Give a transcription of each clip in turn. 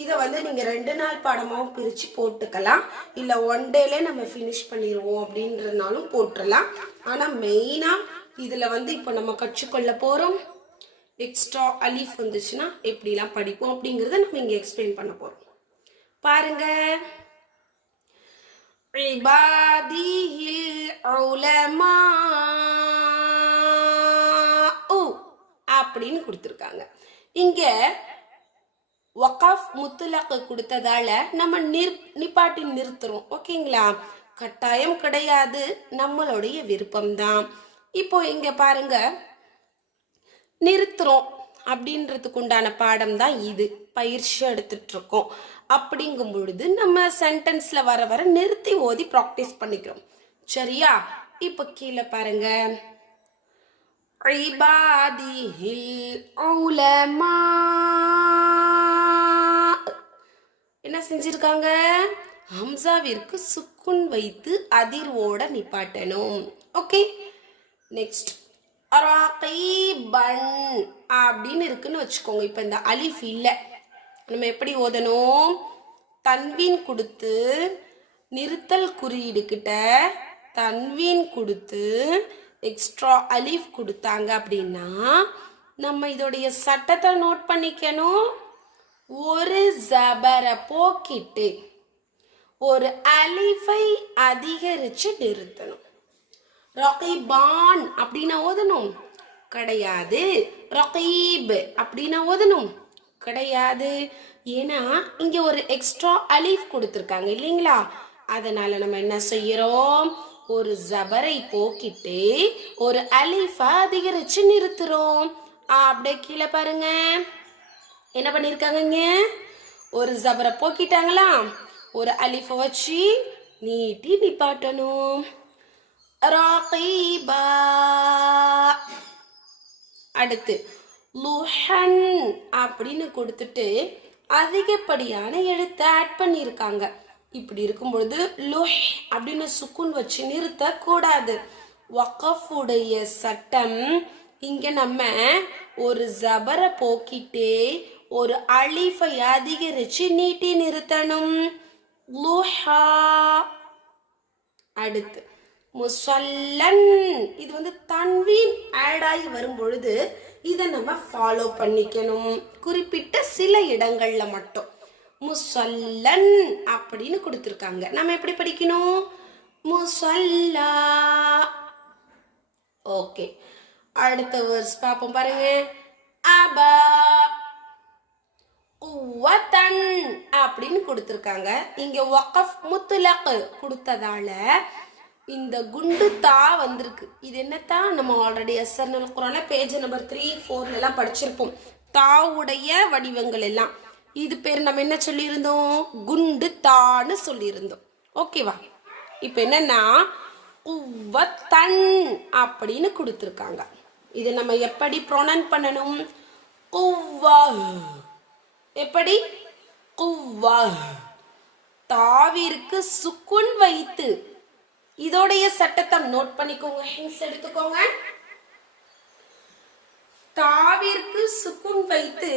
இதை நீங்க 2 நாள் பாடமாவும் பிரிச்சு போட்டுக்கலாம், இல்ல 1 டேல நம்ம ஃபினிஷ் பண்ணிடுவோம் அப்படின்றனாலும் போட்டுடலாம். ஆனா மெயினா இதுல இப்ப நம்ம கற்றுக்கொள்ள போறோம் எக்ஸ்ட்ரா அலிஃப் வந்துச்சுன்னா எப்படிலாம் படிப்போம் அப்படிங்கறத நம்ம இங்க எக்ஸ்பிளைன் பண்ண போறோம். பாருங்க, இபாதிஹில் உலமா அப்படின்னு கொடுத்துருக்காங்க. இங்க வகாஃப் முத்துலக் கொடுத்ததால நம்ம நிப்பாட்டி நிறுத்துறோம். ஓகேங்களா? கட்டாயம் கிடையாது, நம்மளுடைய விருப்பம்தான். இப்போ இங்க பாருங்க, நிறுத்துறோம் அப்படின்றதுக்கு உண்டான பாடம் தான் இது, பயிற்சி எடுத்துட்டு இருக்கோம். அப்படிங்கும் பொழுது நம்ம சென்டென்ஸ்ல வர வர நிறுத்தி ஓதி ப்ராக்டிஸ் பண்ணிக்கிறோம். சரியா? இப்ப கீழே பாருங்க, இபாதிஹில் உலமா என்ன செஞ்சிருக்காங்க? ஹம்சாவிற்கு சுக்குன் வைத்து அதிர்வோட நிப்பாட்டணும். ஓகே, நெக்ஸ்ட் ரகீபன் அப்படின்னு இருக்குன்னு வச்சுக்கோங்க. இப்ப இந்த அலிஃப் இல்லை, நம்ம எப்படி ஓதணும்? தன்வீன் கொடுத்து நிறுத்தல் குறியீடு கிட்ட தன்வீன் கொடுத்து எக்ஸ்ட்ரா அலிஃப் கொடுத்தாங்க அப்படின்னா நம்ம இதோடைய சட்டத்தை நோட் பண்ணிக்கணும். ஒரு ஜபரை போக்கிட்டு ஒரு அலிஃபை அதிகரிச்சு நிறுத்தணும். ரகீபான் அப்படின்னா ஓதணும் கிடையாது, ரகீப் அப்படின்னா ஓதணும் கிடையாது. ஏன்னா இங்க ஒரு எக்ஸ்ட்ரா அலிஃப் கொடுத்துருக்காங்க இல்லைங்களா? அதனால நம்ம என்ன செய்யறோம்? ஒரு ஜபரை போக்கிட்டு ஒரு அலிஃபை அதிகரிச்சு நிறுத்துறோம். அப்படியே கீழே பாருங்க, என்ன பண்ணிருக்காங்க? ஒரு ஜபரை போக்கிட்டாங்களா, ஒரு அலிஃபை வச்சு நீட்டி நிப்பாட்டணும். ரகீபா. அடுத்து லுஹன் அப்படின்னு கொடுத்துட்டு அதிகப்படியான எழுத்தை ஆட் பண்ணியிருக்காங்க. இப்படி இருக்கும் பொழுது லுஹ் அப்படின்னு சுக்குன் வச்சு நிறுத்த கூடாது. வகஃப் உடைய சட்டம் இங்க நம்ம ஒரு ஜபரை போக்கிட்டே ஒரு அலிஃபை அதிகரிச்சு நீட்டி நிறுத்தணும். லுஹா. அடுத்து முசல்லன், இது தன்வீன் ஆட் ஆகி வரும் பொழுது இதை நம்ம ஃபாலோ பண்ணிக்கணும், குறிப்பிட்ட சில இடங்கள்ல மட்டும். முசல்லன் அப்படின்னு கொடுத்துருக்காங்க, நம்ம எப்படி படிக்கணும்? முசல்லா. ஓகே, அடுத்த வேர்ஸ் பார்ப்போம் பாருங்க. அபா குவதன் அப்படின்னு கொடுத்துருக்காங்க. இங்க வகஃப் முத்துலக் கொடுத்ததால இந்த குண்டு தா வந்திருக்கு. இது என்னத்தா? நம்ம ஆல்ரெடி எஸ்ஆர்எல் குர்ஆன்ல பேஜ் நம்பர் 3, 4 எல்லாம் படிச்சிருப்போம். தாவுடைய வடிவங்கள் எல்லாம். இது பேர் நம்ம என்ன சொல்லியிருந்தோம்? குண்டு தான்னு சொல்லியிருந்தோம். ஓகேவா? இப்ப என்னன்னா குவத்தன் அப்படின்னு கொடுத்துருக்காங்க. இது நம்ம எப்படி ப்ரொனவுன்ஸ் பண்ணணும்? குவ்வா. எப்படி? குவ்வா. தாவிற்கு சுக்குன் வைத்து. இதோடைய சட்டத்தை நோட் பண்ணிக்கோங்க, ஹின்ஸ் எடுத்துக்கோங்க. தாவிற்கு சுக்குன் வைத்து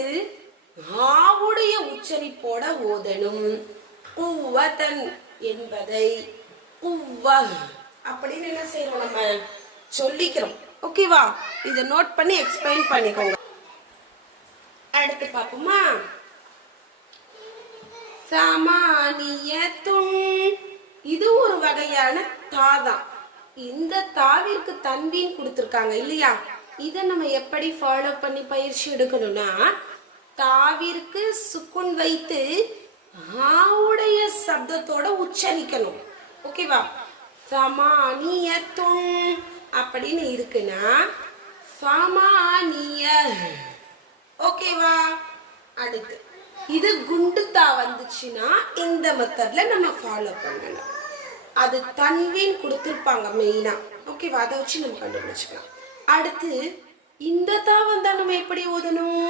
ஆவுடைய உச்சரிப்போட ஓதணும். குவதன் என்பதை குவ்வா அப்படின்னு என்ன செய்யறோம்? நம்ம சொல்லிக்கிறோம். ஓகேவா? இதை நோட் பண்ணி எக்ஸ்பிளைன் பண்ணிக்கோங்க. அடுத்து பாப்போமா? சமானியத்துன், இது ஒரு வகையான தாதான். இந்த தாவிற்கு தன்வீன் கொடுத்துருக்காங்க இல்லையா? இதை நம்ம எப்படி ஃபாலோ பண்ணி பயிற்சி எடுக்கணும்னா, தாவிற்கு சுக்குன் வைத்து ஆவுடைய சப்தத்தோட உச்சரிக்கணும். ஓகேவா? சமானியத்துன் அப்படின்னு இருக்குன்னா சமானிய. ஓகேவா? அடுத்து இது குண்டுத்தா வந்துச்சுன்னா இந்த மெத்தட்ல நம்ம ஃபாலோ பண்ணணும். அது தன்வீன் கொடுத்துருப்பாங்க மெயினா. ஓகேவா? அதை வச்சு நம்ம கண்டுபிடிச்சுக்கலாம். அடுத்து இந்த தா வந்தா நம்ம எப்படி ஓதணும்?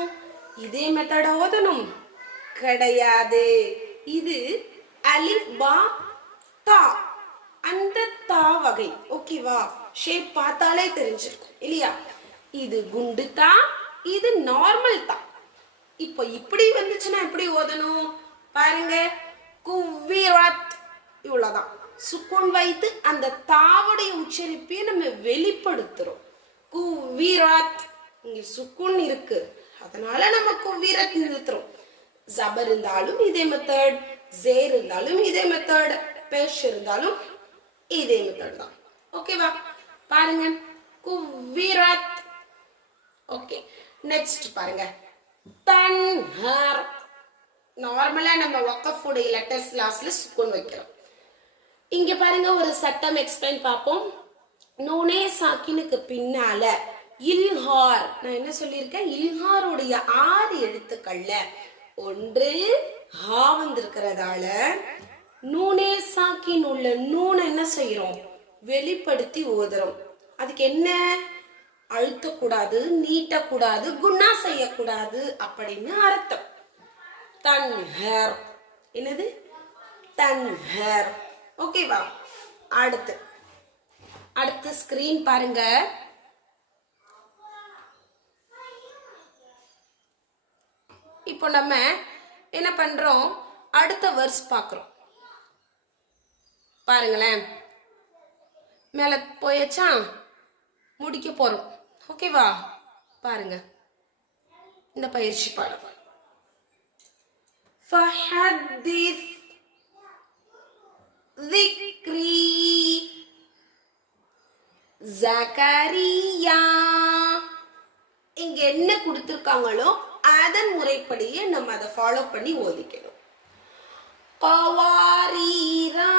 இதே மெத்தட ஓதணும் கிடையாது. இது அலிஃப் பா தா, அந்த தா வகை. ஓகேவா? ஷேப் பார்த்தாலே தெரிஞ்சிருக்கும் இல்லையா? இது குண்டு தா, இது நார்மல் தா. இப்போ இப்படி வந்துச்சுன்னா எப்படி ஓதணும் பாருங்க. குவ்விரத் இவ்வளவுதான். சுக்குன் வைத்து அந்த தாவுடைய உச்சரிப்பையை நம்ம வெளிப்படுத்துறோம். குவ்விரத் இங்க சுக்குன் இருக்கு, அதனால நம்ம குவ்விரத் நிறுத்துறோம். ஜபர் இருந்தாலும் இதே மெத்தட், ஜேர் இருந்தாலும் இதே மெத்தட், பேஷ் இருந்தாலும் இதே மெத்தட் தான். ஓகேவா? பாருங்க குவ்விரத். ஓகே, நெக்ஸ்ட் பாருங்க தன்ஹர். நார்மலா நம்ம வக்ஃப் உடைய லெட்டர்ஸ் லாஸ்ட்ல சுக்குன் வைக்கிறோம். இங்க பாருங்க ஒரு சட்டம் எக்ஸ்பிளைன் பார்ப்போம். நூனே சாக்கினுக்கு பின்னால இல்ஹார், நான் என்ன சொல்லியிருக்கேன், இல்ஹாருடைய 6 எழுத்துக்கள்ல ஒன்று ஹா வந்திருக்கிறதால நூனே சாக்கின் உள்ள நூன் என்ன செய்யறோம், வெளிப்படுத்தி ஓதுறோம். அதுக்கு என்ன, அழுத்தக்கூடாது, நீட்டக்கூடாது, குணா செய்யக்கூடாது அப்படின்னு அர்த்தம். தன்ஹர், என்னது தன்ஹர். ஓகேவா? அடுத்து ஸ்கிரீன் பாருங்க. இப்போ நம்ம என்ன பண்றோம், அடுத்த வெர்ஸ் பார்க்கிறோம். பாருங்களேன், மேல போயச்சா, முடிக்க போறோம். ஓகேவா? பாருங்க இந்த பயிற்சி பாடம். ஃபஹத்திஸ் ذِكْرِي ஜகரியா. இங்க என்ன கொடுத்திருக்காங்களோ அதன் முறைப்படியே நம்ம அதை ஃபாலோ பண்ணி ஓதிக்கணும். கவாரீரா